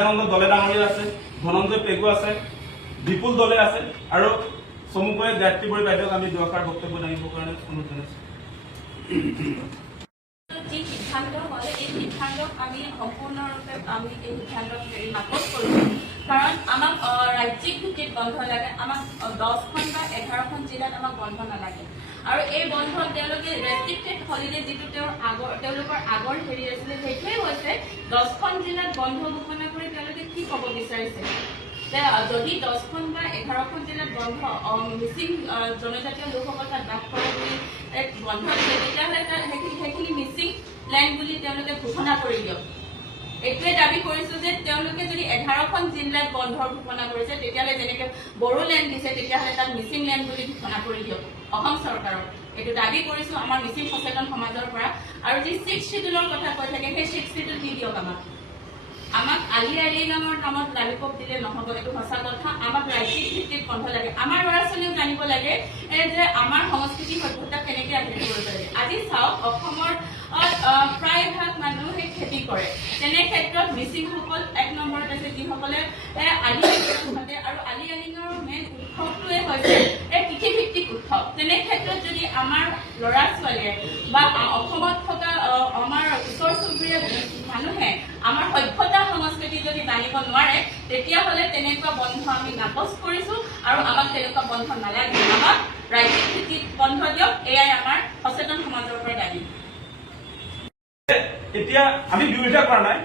আনন্দ দলে ডাঙৰীয়া আছে, ধনঞ্জয় পেগু আছে, বিপুল দলে আছে আৰু চমুকৈ গায়ত্ৰী বড়ি বাইদেউক আমি দুআষাৰ বক্তব্য দাঙিবৰ কাৰণে অনুৰোধ জনাইছোঁ। যি সিদ্ধান্ত হয় এই সিদ্ধান্তক আমি সম্পূৰ্ণৰূপে আমি এই সিদ্ধান্তক নাকচ কৰিছোঁ। কাৰণ আমাক ৰাজ্যিক ভিত্তিত বন্ধ লাগে, আমাক 10খন বা 11খন জিলাত আমাক বন্ধ নালাগে। আৰু এই বন্ধ তেওঁলোকে ৰেষ্ট্ৰিক্টেড হলিডে যিটো তেওঁলোকৰ আগৰ হেৰি আছিলে সেইটোৱে হৈছে 10খন জিলাত বন্ধ ঘোষণা কৰি তেওঁলোকে কি ক'ব বিচাৰিছে যে যদি 10খন বা 11খন জিলাত বন্ধ মিচিং জনজাতীয় লোকসকল তাত বাস কৰে বুলি বন্ধ দিয়ে তেতিয়াহ'লে সেইখিনি মিচিং লেণ্ড বুলি তেওঁলোকে ঘোষণা কৰি দিয়ক। এইটোৱে দাবী কৰিছোঁ যে তেওঁলোকে যদি 11খন জিলাত বন্ধ ঘোষণা কৰিছে তেতিয়াহ'লে যেনেকৈ বড়োলেণ্ড দিছে তেতিয়াহ'লে তাত মিচিং লেণ্ড বুলি ঘোষণা কৰি দিয়ক অসম চৰকাৰক। এইটো দাবী কৰিছোঁ আমাৰ মিচিং সচেতন সমাজৰ পৰা। আৰু যি 6th শিডিউলৰ কথা কৈ থাকে সেই 6th শিডিউল দি দিয়ক আমাক আলি আই লৃগাঙৰ নামত লালিপপ দিলে নহ'ব, এইটো সঁচা কথা। আমাক ৰাজ্যিক ভিত্তিত বন্ধ লাগে। আমাৰ ল'ৰা ছোৱালীও জানিব লাগে যে আমাৰ সংস্কৃতি সভ্যতা কেনেকৈ আগবাঢ়ি কৰিব লাগে। আজি চাওক অসমৰ প্ৰায়ভাগ মানুহে খেতি কৰে, তেনে ক্ষেত্ৰত মিচিংসকল 1 নম্বৰত আছে যিসকলে আলি আই লৃগাং পাতে আৰু আলি আই লৃগাঙৰ মেইন উৎসৱটোৱে হৈছে কৃষিভিত্তিক উৎসৱ। তেনে ক্ষেত্ৰত যদি আমাৰ ল'ৰা ছোৱালীয়ে বা অসমত থকা আমাৰ ওচৰ চুবুৰীয়া মানুহে আমাৰ সভ্যতা সংস্কৃতি যদি জানিব নোৱাৰে তেতিয়াহ'লে তেনেকুৱা বন্ধ আমি নাকচ কৰিছোঁ আৰু আমাক তেনেকুৱা বন্ধ নালাগে। আমাক ৰাজ্যিক ভিত্তিত বন্ধ দিয়ক, এয়াই আমাৰ সচেতন সমাজৰ পৰা দাবী। এতিয়া আমি বিৰোধিতা কৰা নাই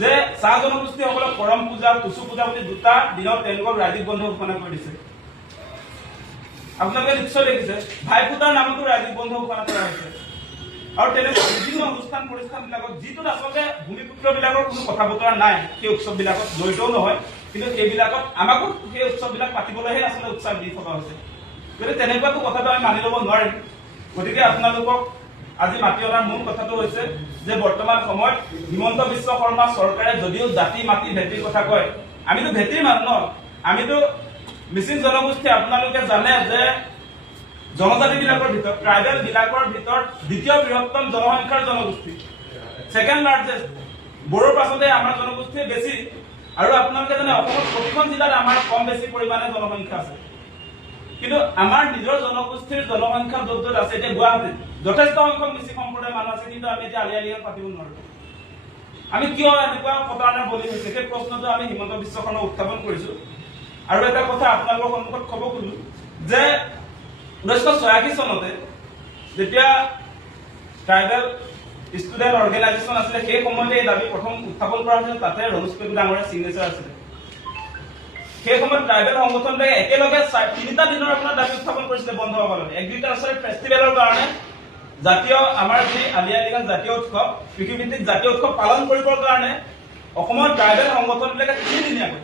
যে চাহ জনগোষ্ঠীসকলক কৰম পূজা, টুচু পূজা বুলি 2টা দিনত তেওঁলোকক ৰাজ্যিক বন্ধ ঘোষণা কৰি দিছে। আপোনালোকে নিশ্চয় দেখিছে ভাইফোঁটাৰ নামতো ৰাজ্যিক বন্ধ ঘোষণা কৰা হৈছে। আৰু তেনেকুৱা বিভিন্ন অনুষ্ঠান প্ৰতিষ্ঠানবিলাকত যিটোত আচলতে ভূমিপুত্ৰবিলাকৰ কোনো কথা বতৰা নাই, সেই উৎসৱবিলাকত জড়িতও নহয়, কিন্তু সেইবিলাকত আমাকো সেই উৎসৱবিলাক পাতিবলৈহে আচলতে উৎসাহ দি থকা হৈছে। গতিকে তেনেকুৱাটো কথাটো আমি মানি ল'ব নোৱাৰিম। গতিকে আপোনালোকক আজি মাতি অনাৰ মূল কথাটো হৈছে যে বৰ্তমান সময়ত হিমন্ত বিশ্ব শৰ্মা চৰকাৰে যদিও জাতি মাটি ভেটিৰ কথা কয়, আমিতো ভেটিৰ মানুহ ন, আমিতো মিচিং জনগোষ্ঠী আপোনালোকে জানে যে জনজাতিবিলাকৰ ভিতৰত ট্ৰাইবেল বিলাকৰ ভিতৰত 2য় বৃহত্তম জনসংখ্যাৰ জনগোষ্ঠী, 2nd লাৰ্জেষ্ট। বড়োৰ পাছতে আমাৰ জনগোষ্ঠী বেছি। আৰু আপোনালোকে জানে অসমত প্ৰতিখন জিলাত আমাৰ কম বেছি পৰিমাণে জনসংখ্যা আছে, কিন্তু আমাৰ নিজৰ জনগোষ্ঠীৰ জনসংখ্যা য'ত য'ত আছে, এতিয়া গুৱাহাটীত যথেষ্ট সংখ্যক মিচিং সম্প্ৰদায়ৰ মানুহ আছে, কিন্তু আমি এতিয়া আলি আই লৃগাং পাতিব নোৱাৰো। আমি কিয় এনেকুৱা প্ৰতাৰণা বলি হৈছে সেই প্ৰশ্নটো আমি হিমন্ত বিশ্ব শৰ্মাক উত্থাপন কৰিছো। আৰু এটা কথা আপোনালোকৰ সন্মুখত ক'ব খোজো যে 1986 চনতে যেতিয়া ট্ৰাইবেল ষ্টুডেণ্ট অৰ্গেনাইজেশ্যন আছিলে সেই সময়তে এই দাবী প্ৰথম উত্থাপন কৰা হৈছিল। তাতে ৰমেশ পেগু ডাঙৰীয়া চিগনেচাৰ আছিলে। সেই সময়ত ট্ৰাইবেল সংগঠনটোৱে একেলগে 3টা দিনৰ আপোনাৰ দাবী উত্থাপন কৰিছিলে বন্ধ হ'ব লাগে। এগ্ৰিকালচাৰ ফেষ্টিভেলৰ কাৰণে জাতীয় আমাৰ যি আলি আই লৃগাং জাতীয় উৎসৱ, কৃষিভিত্তিক জাতীয় উৎসৱ পালন কৰিবৰ কাৰণে অসমৰ ট্ৰাইবেল সংগঠনবিলাকে 3 দিনীয়াকৈ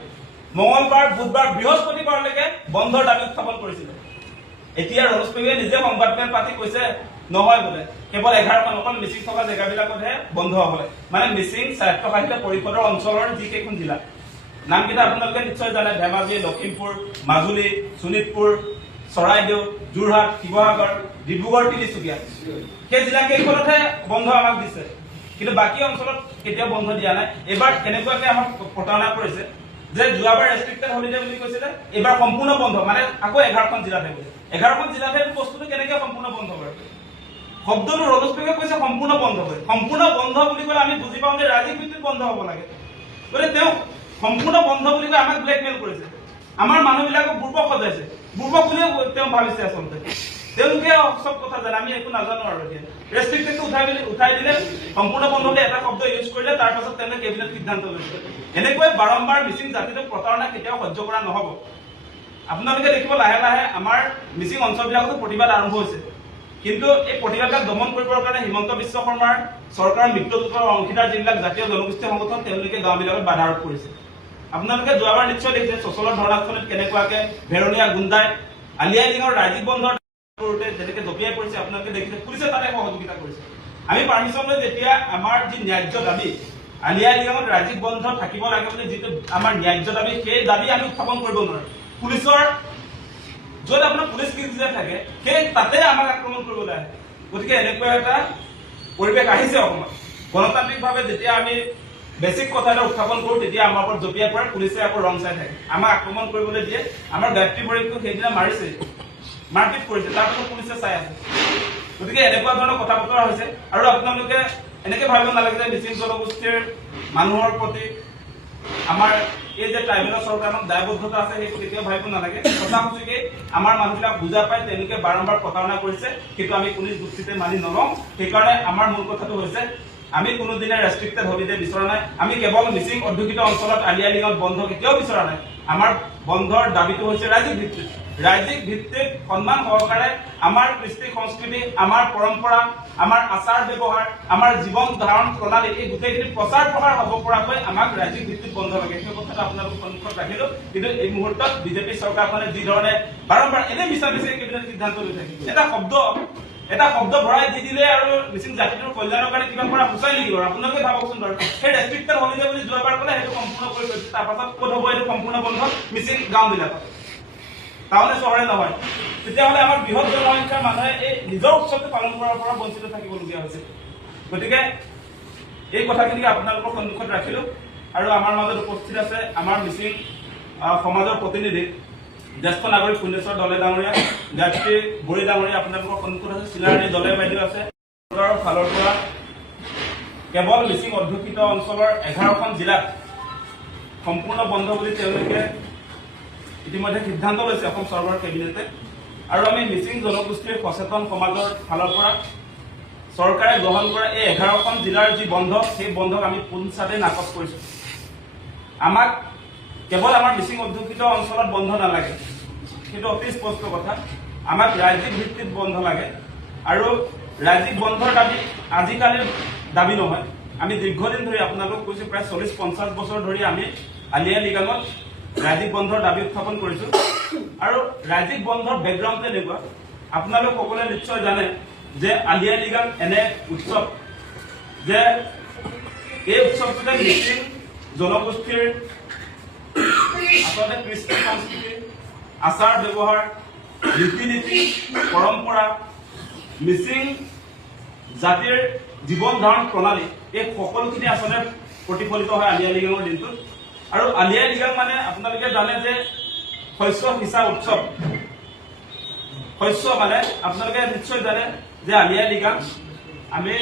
মঙলবাৰ, বুধবাৰ, বৃহস্পতিবাৰলৈকে বন্ধৰ দাবী উত্থাপন কৰিছিলে। এতিয়া ৰমেশ পেগুৱে নিজে সংবাদমেল পাতি কৈছে নহয় বোলে কেৱল 11খন অকল মিচিং থকা জেগাবিলাকতহে বন্ধ হ'ব লাগে, মানে মিচিং স্বায়ত্তশাসিত পৰিষদৰ অঞ্চলৰ যিকেইখন জিলা নামকেইটা আপোনালোকে নিশ্চয় জানে, ধেমাজি, লখিমপুৰ, মাজুলী, শোণিতপুৰ, চৰাইদেউ, যোৰহাট, শিৱসাগৰ, ডিব্ৰুগড়, তিনিচুকীয়া, সেই জিলাকেইখনতহে বন্ধ আমাক দিছে, কিন্তু বাকী অঞ্চলত কেতিয়াও বন্ধ দিয়া নাই। এইবাৰ কেনেকুৱাকে আমাক প্ৰতাৰণা কৰিছে যে যোৱাবাৰ ৰেষ্ট্ৰিক্টেড হলিডে বুলি কৈছিলে, এইবাৰ সম্পূৰ্ণ বন্ধ, মানে আকৌ 11খন জিলাতহে কৈছে। 11খন জিলাতহে বস্তুটো কেনেকৈ সম্পূৰ্ণ বন্ধ কৰে? শব্দটো ৰমেশ পেগুৱে কৈছে সম্পূৰ্ণ বন্ধ কৰে। সম্পূৰ্ণ বন্ধ বুলি ক'লে আমি বুজি পাওঁ যে ৰাজ্যিক ভিত্তিত বন্ধ হ'ব লাগে। গতিকে তেওঁ সম্পূৰ্ণ বন্ধ বুলি কৈ আমাক ব্লেকমেইল কৰিছে, আমাৰ মানুহবিলাকক বুৰ্বক সজাইছে। বুৰ্বক বুলিও তেওঁ ভাবিছে আচলতে। তেওঁলোকে চব কথা জানে, আমি একো নাজানো। আৰু এতিয়া ৰেষ্ট্ৰিক্টেডটো উঠাই দিলে, সম্পূৰ্ণ বন্ধ বুলি এটা শব্দ ইউজ কৰিলে, তাৰ পাছত তেওঁলোকে কেবিনেট সিদ্ধান্ত লৈছে। এনেকৈ বাৰম্বাৰ মিচিং জাতিটোক প্ৰতাৰণা কেতিয়াও সহ্য কৰা নহ'ব। আপোনালোকে দেখিব লাহে লাহে আমাৰ মিচিং অঞ্চলবিলাকতো প্ৰতিবাদ আৰম্ভ হৈছে, কিন্তু এই প্ৰতিবাদবিলাক দমন কৰিবৰ কাৰণে হিমন্ত বিশ্ব শৰ্মাৰ চৰকাৰৰ মিত্ৰজোঁটৰ অংশীদাৰ যিবিলাক জাতীয় জনগোষ্ঠী সংগঠন তেওঁলোকে গাঁওবিলাকত বাধা আৰোপ কৰিছে। আপোনালোকে যোৱাবাৰ নিশ্চয় দেখিছে চচলৰ ধৰ্ণাস্থলীত কেনেকুৱাকে ভেৰণীয়া গুণ্ডাই আলি আই লৃগাঙৰ ৰাজ্যিক বন্ধৰ যেনেকে জপিয়াই পৰিছে আপোনালোকে দেখিছে, পুলিচে তাতে সহযোগিতা কৰিছে। আমি পাৰ্মিশ্যন লৈ যেতিয়া আমাৰ যি ন্যায্য দাবী আলি আই লৃগাঙত ৰাজ্যিক বন্ধ থাকিব লাগে বুলি যিটো আমাৰ ন্যায্য দাবী, সেই দাবী আমি উত্থাপন কৰিব নোৱাৰো। পুলিচৰ য'ত আপোনাৰ পুলিচ কেইজনে থাকে সেই তাতে আমাক আক্ৰমণ কৰিবলৈ আহে। গতিকে এনেকুৱা এটা পৰিৱেশ আহিছে অসমত। গণতান্ত্ৰিকভাৱে যেতিয়া আমি বেছিক কথা এটা উত্থাপন কৰোঁ তেতিয়া আমাৰ ওপৰত জঁপিয়াই পৰে, পুলিচে আকৌ ৰং চাই থাকে, আমাক আক্ৰমণ কৰিবলৈ দিয়ে। আমাৰ গায়ত্ৰী বড়োকো সেইদিনা মাৰিছে, মাৰপিট কৰিছে, তাৰপিছত পুলিচে চাই আছে। গতিকে এনেকুৱা ধৰণৰ কথা বতৰা হৈছে। আৰু আপোনালোকে এনেকে ভাবিব নালাগে যে মিচিং জনগোষ্ঠীৰ মানুহৰ প্ৰতি আমাৰ এই যে ট্ৰাইবেলৰ চৰকাৰৰ দায়বদ্ধতা আছে, সেইটো কেতিয়াও ভাবিব নালাগে। সঁচা সঁচিকে আমাৰ মানুহবিলাক বুজা পাই তেওঁলোকে বাৰম্বাৰ প্ৰতাৰণা কৰিছে, কিন্তু আমি পুলিচ গোষ্ঠীতে মানি নলওঁ। সেইকাৰণে আমাৰ মূল কথাটো হৈছে আমি কোনোদিনে ৰেষ্ট্ৰিক্টেড হলিডে বিচৰা নাই। আমি কেৱল মিচিং অধ্যুষিত অঞ্চলত আলি আই লৃগাঙত বন্ধ কেতিয়াও বিচৰা নাই। আমাৰ বন্ধৰ দাবীটো হৈছে ৰাজ্যিক ভিত্তিত, ৰাজ্যিক ভিত্তিত সন্মান সহকাৰে আমাৰ কৃষ্টি সংস্কৃতি, আমাৰ পৰম্পৰা, আমাৰ আচাৰ ব্যৱহাৰ, আমাৰ জীৱন ধাৰণ প্ৰণালী এই গোটেইখিনি প্ৰচাৰ প্ৰসাৰ হ'ব পৰাকৈ আমাক ৰাজ্যিক ভিত্তিত বন্ধ লাগে। সেই কথাটো আপোনালোকৰ সন্মুখত ৰাখিলো। কিন্তু এই মুহূৰ্তত বিজেপি চৰকাৰখনে যি ধৰণে বাৰম্বাৰ এনেই মিছা মিছি কেবিনেট সিদ্ধান্ত লৈ থাকে, এটা শব্দ ভৰাই দি দিলে আৰু মিচিং জাতিটোৰ কল্যাণৰ কাৰণে কিবা কৰা সূচাই নেকি বাৰু? আপোনালোকে ভাবকচোন বাৰু। সেই ৰেষ্ট্ৰিক্টেড হলিডে বুলি যোৱাবাৰ ক'লে সেইটো সম্পূৰ্ণ কৰি থৈছে, তাৰপাছত ক'ত হ'ব এইটো সম্পূৰ্ণ বন্ধ মিচিং গাঁওবিলাকত, টাউনে চহৰে নহয়। তেতিয়াহ'লে আমাৰ বৃহৎ জনসংখ্যাৰ মানুহে এই নিজৰ উৎসৱটো পালন কৰাৰ পৰা বঞ্চিত থাকিবলগীয়া হৈছে। গতিকে এই কথাখিনিকে আপোনালোকৰ সন্মুখত ৰাখিলো। আৰু আমাৰ মাজত উপস্থিত আছে আমাৰ মিচিং সমাজৰ প্ৰতিনিধি জ্যেষ্ঠ নাগৰিক পুণ্যশ্বৰ দলে ডাঙৰীয়া, গায়ত্ৰী বড়ো ডাঙৰীয়া আপোনালোকৰ সন্মুখত আছে, চিলাৰাণী দলে বাইদেউ আছে। চৰকাৰৰ ফালৰ পৰা কেৱল মিচিং অধ্যুষিত অঞ্চলৰ 11খন জিলাত সম্পূৰ্ণ বন্ধ বুলি তেওঁলোকে ইতিমধ্যে সিদ্ধান্ত লৈছে অসম চৰকাৰৰ কেবিনেটে। আৰু আমি মিচিং জনগোষ্ঠীৰ সচেতন সমাজৰ ফালৰ পৰা চৰকাৰে গ্ৰহণ কৰা এই 11খন জিলাৰ যি বন্ধ, সেই বন্ধক আমি পোনচাতেই নাকচ কৰিছো। আমাক কেৱল আমাৰ মিচিং অধ্যুষিত অঞ্চলত বন্ধ নালাগে, সেইটো অতি স্পষ্ট কথা। আমাক ৰাজ্যিক ভিত্তিত বন্ধ লাগে। আৰু ৰাজ্যিক বন্ধৰ দাবী আজিকালিৰ দাবী নহয়। আমি দীৰ্ঘদিন ধৰি আপোনালোকক কৈছো, প্ৰায় 40-50 বছৰ ধৰি আমি আলি আই লৃগাঙত ৰাজ্যিক বন্ধৰ দাবী উত্থাপন কৰিছো। আৰু ৰাজ্যিক বন্ধৰ বেকগ্ৰাউণ্ড এনেকুৱা, আপোনালোক সকলোৱে নিশ্চয় জানে যে আলি আই লৃগাং এনে উৎসৱ যে এই উৎসৱটোতে মিচিং জনগোষ্ঠীৰ আচলতে কৃষ্টি সংস্কৃতি, আচাৰ ব্যৱহাৰ, ৰীতি নীতি, পৰম্পৰা, মিচিং জাতিৰ জীৱন ধাৰণ প্ৰণালী এই সকলোখিনি আচলতে প্ৰতিফলিত হয় আলি আই লৃগাঙৰ দিনটোত। আৰু আলি আই লৃগাং মানে আপোনালোকে জানে যে শস্য সিঁচা উৎসৱ। শস্য মানে আপোনালোকে নিশ্চয় জানে যে আলি আই লৃগাং আমি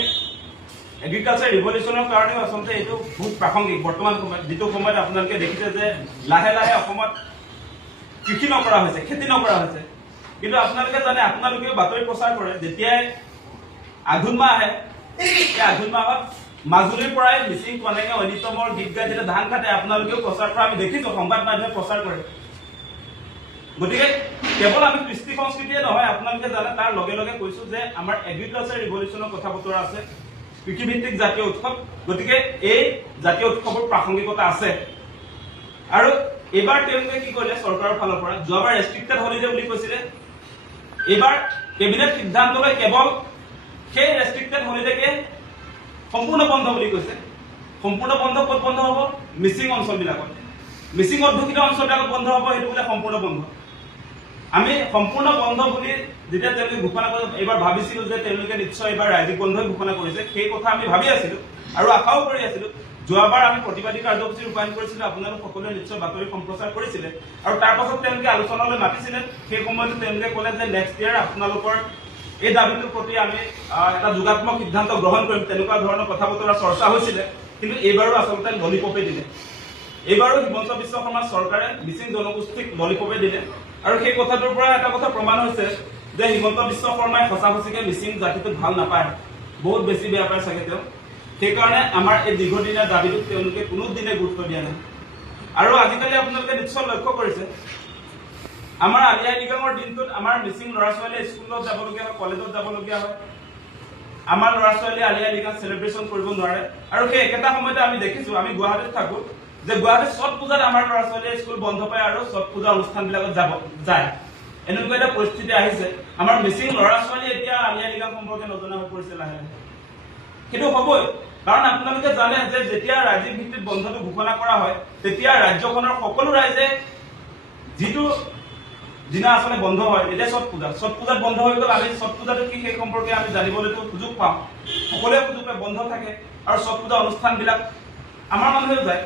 এগ্ৰিকালচাৰ ৰিভলিউচনৰ কাৰণেও আচলতে এইটো বহুত প্ৰাসংগিক। বৰ্তমান সময়ত যিটো সময়ত আপোনালোকে দেখিছে যে লাহে লাহে অসমত কৃষি নকৰা হৈছে, খেতি নকৰা হৈছে। কিন্তু আপোনালোকে জানে, আপোনালোকেও বাতৰি প্ৰচাৰ কৰে, যেতিয়াই আঘোণ মাহ আহে, সেই আঘোণ মাহত মাজুলীৰ পৰাই মিচিং কনেঙে অন্যতমৰ গীত গাই যেতিয়া ধান কাটে, আপোনালোকেও প্ৰচাৰ কৰা আমি দেখিছো, সংবাদ মাধ্যমে প্ৰচাৰ কৰে। গতিকে কেৱল আমি কৃষ্টি সংস্কৃতিয়ে নহয়, আপোনালোকে জানে তাৰ লগে লগে কৈছো যে আমাৰ এগ্ৰিকালচাৰ ৰিভলিউচনৰ কথা বতৰা আছে, কৃষিভিত্তিক জাতীয় উৎসৱ। গতিকে এই জাতীয় উৎসৱৰ প্ৰাসংগিকতা আছে। আৰু এইবাৰ তেওঁলোকে কি কৰিলে চৰকাৰৰ ফালৰ পৰা, যোৱাবাৰ ৰেষ্ট্ৰিক্টেড হলিডে বুলি কৈছিলে, এইবাৰ কেবিনেট সিদ্ধান্ত লৈ কেৱল সেই ৰেষ্ট্ৰিক্টেড হলিডেকে সম্পূৰ্ণ বন্ধ বুলি কৈছে। সম্পূৰ্ণ বন্ধ ক'ত বন্ধ হ'ব? মিচিং অঞ্চলবিলাকত, মিচিং অধ্যুষিত অঞ্চলবিলাকত বন্ধ হ'ব। সেইটো বোলে সম্পূৰ্ণ বন্ধ। আমি সম্পূৰ্ণ বন্ধ বুলি যেতিয়া তেওঁলোকে ঘোষণা কৰে, এইবাৰ ভাবিছিলো যে তেওঁলোকে নিশ্চয় এইবাৰ ৰাজ্যিক বন্ধই ঘোষণা কৰিছে, সেই কথা আমি ভাবি আছিলো আৰু আশাও কৰি আছিলো। যোৱাবাৰ আমি প্ৰতিবাদী কাৰ্যসূচী ৰূপায়ণ কৰিছিলো, আপোনালোক সকলোৱে নিশ্চয় বাতৰি সম্প্ৰচাৰ কৰিছিলে। আৰু তাৰ পাছত তেওঁলোকে আলোচনালৈ মাতিছিলে। সেই সময়ত তেওঁলোকে ক'লে যে নেক্সট ইয়াৰ আপোনালোকৰ এই দাবীটোৰ প্ৰতি আমি এটা যোগাত্মক সিদ্ধান্ত গ্ৰহণ কৰিম, তেনেকুৱা ধৰণৰ কথা বতৰা চৰ্চা হৈছিলে। কিন্তু এইবাৰো আচলতে ললিপপে দিলে। এইবাৰো হিমন্ত বিশ্ব শৰ্মা চৰকাৰে মিচিং জনগোষ্ঠীক ললিপপে দিলে। আৰু সেই কথাটোৰ পৰা এটা কথা প্ৰমাণ হৈছে যে হিমন্ত বিশ্ব শৰ্মাই সঁচা সঁচিকে মিচিং জাতিটোক ভাল নাপায়, বহুত বেছি বেয়া পায় চাগে তেওঁ। সেইকাৰণে আমাৰ এই দীৰ্ঘদিনীয়া দাবীটোক তেওঁলোকে কোনোদিনে গুৰুত্ব দিয়া নাই। আৰু আজিকালি আপোনালোকে নিশ্চয় লক্ষ্য কৰিছে, আমাৰ আলি আই লৃগাঙৰ দিনটোত আমাৰ মিচিং ল'ৰা ছোৱালীয়ে স্কুলত যাবলগীয়া হয়, কলেজত যাবলগীয়া হয়। আমাৰ ল'ৰা ছোৱালীয়ে আলি আই লৃগাং চেলিব্ৰেশ্যন কৰিব নোৱাৰে। আৰু সেই একেটা সময়তে আমি দেখিছো, আমি গুৱাহাটীত থাকো, যে গুৱাহাটীত ছট পূজাত আমাৰ ল'ৰা ছোৱালীয়ে স্কুল বন্ধ পায় আৰু ছট পূজা অনুষ্ঠানবিলাকত যায়। এনেকুৱা এটা পৰিস্থিতি আহিছে। আমাৰ মিচিং ল'ৰা ছোৱালী এতিয়া আলি আই লৃগাং সম্পৰ্কে নজনা হৈ পৰিছে লাহে লাহে। সেইটো হ'বই, কাৰণ আপোনালোকে জানে যে যেতিয়া ৰাজ্যিক ভিত্তিত বন্ধটো ঘোষণা কৰা হয়, তেতিয়া ৰাজ্যখনৰ সকলো ৰাইজে যিটো দিনা আচলতে বন্ধ হয়, এতিয়া ছট পূজাত বন্ধ হৈ গ'ল। আমি ছট পূজাটো কি সেই সম্পৰ্কে আমি জানিবলৈতো সুযোগ পাওঁ, সকলোৱে সুযোগ পায়, বন্ধ থাকে। আৰু ছট পূজা অনুষ্ঠানবিলাক আমাৰ মানুহেও যায়।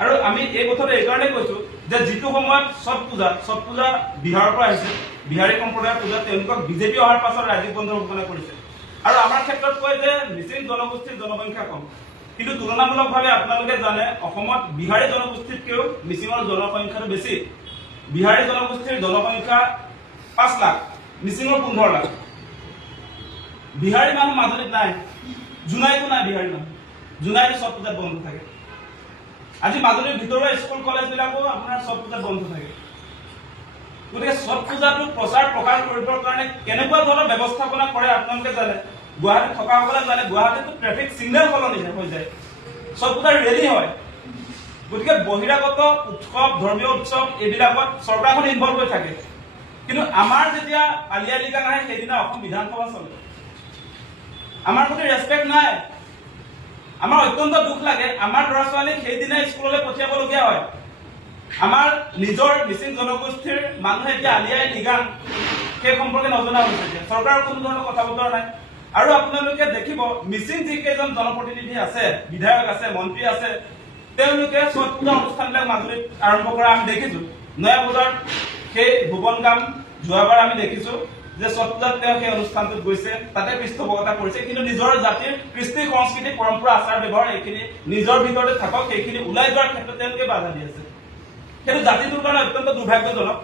আৰু আমি এই কথাটো এইকাৰণে কৈছো যে যিটো সময়ত ছট পূজা বিহাৰৰ পৰা আহিছে, বিহাৰী সম্প্ৰদায়ৰ পূজা, তেওঁলোকক বিজেপি অহাৰ পাছত ৰাজ্যিক বন্ধৰ ঘোষণা কৰিছে। আৰু আমাৰ ক্ষেত্ৰত কয় যে মিচিং জনগোষ্ঠীৰ জনসংখ্যা কম, কিন্তু তুলনামূলকভাৱে আপোনালোকে জানে অসমত বিহাৰী জনগোষ্ঠীতকৈও মিচিঙৰ জনসংখ্যাটো বেছি। বিহাৰী জনগোষ্ঠীৰ জনসংখ্যা 5 লাখ, মিচিঙৰ 15 লাখ। বিহাৰী মানুহ মাজুলীত নাই, জোনাইতো নাই বিহাৰী মানুহ, জোনাইতো ছট পূজাত বন্ধ থাকে। আজি মাজুলীৰ ভিতৰুৱা স্কুল কলেজবিলাকো আপোনাৰ ছট পূজাত বন্ধ থাকে। গতিকে ছট পূজাটো প্ৰচাৰ প্ৰসাৰ কৰিবৰ কাৰণে কেনেকুৱা ধৰণৰ ব্যৱস্থাপনা কৰে আপোনালোকে জানে। গুৱাহাটীত থকাসকলে জানে, গুৱাহাটীতো ট্ৰেফিক চিগনেল সলনি হৈ যায়, ছট পূজাৰ ৰেলী হয়। গতিকে বহিৰাগত উৎসৱ, ধৰ্মীয় উৎসৱ এইবিলাকত চৰকাৰখন ইনভলভ হৈ থাকে। কিন্তু আমাৰ যেতিয়া আলি আই লৃগাং আহে সেইদিনা অসম বিধানসভা চলে। আমাৰ প্ৰতি ৰেচপেক্ট নাই। আমাৰ অত্যন্ত দুখ লাগে, আমাৰ ল'ৰা ছোৱালীক সেইদিনা স্কুললৈ পঠিয়াবলগীয়া হয়। আমাৰ নিজৰ মিচিং জনগোষ্ঠীৰ মানুহে এতিয়া আলি আই লৃগাং সেই সম্পৰ্কে নজনা হৈছে। চৰকাৰৰ কোনো ধৰণৰ কথা বতৰা নাই। আৰু আপোনালোকে দেখিব মিচিং যিকেইজন জনপ্ৰতিনিধি আছে, বিধায়ক আছে, মন্ত্ৰী আছে, তেওঁলোকে ছট পূজা অনুষ্ঠানবিলাক মাজুলীত আৰম্ভ কৰা আমি দেখিছো। নয়া বজাৰত সেই ভুৱন গাম যোৱাবাৰ আমি দেখিছো যে ছট পূজাত তেওঁ সেই অনুষ্ঠানটোত গৈছে, তাতে পৃষ্ঠপোষকতা কৰিছে, কিন্তু নিজৰ জাতিৰ কৃষ্টি সংস্কৃতি পৰম্পৰা আচাৰ ব্যৱহাৰ এইখিনি নিজৰ ভিতৰতে থাকক, সেইখিনি ওলাই যোৱাৰ ক্ষেত্ৰত তেওঁলোকে বাধা দি আছে। সেইটো জাতিটোৰ কাৰণে অত্যন্ত দুৰ্ভাগ্যজনক।